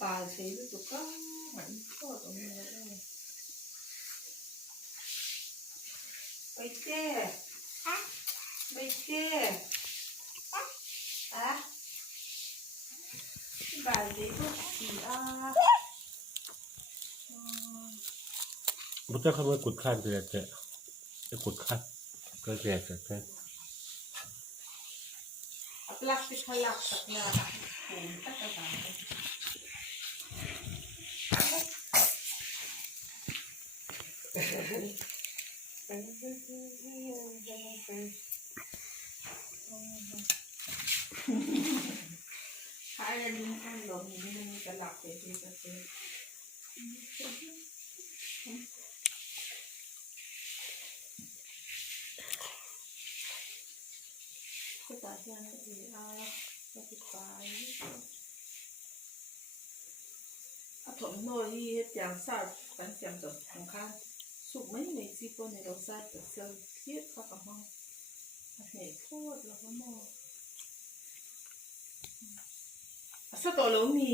bà thấy được có mảnh có ở đây bây giờ bà thấy có gìบ่จะเข้ามากดคันเด้อจะกดคันก็แก่จะ plastic halak sakla takata kaya din ang log hindi na kalak kasi kita yan Spotifyอะถมโนที่เฮ็ดอย่างซาดกันเสียงจบของข้างสุกไม่ในซีโปในเราซาดแต่เซลเทียบเข้ากับห้องเหตุโทษแล้วก็มอสตอโลมี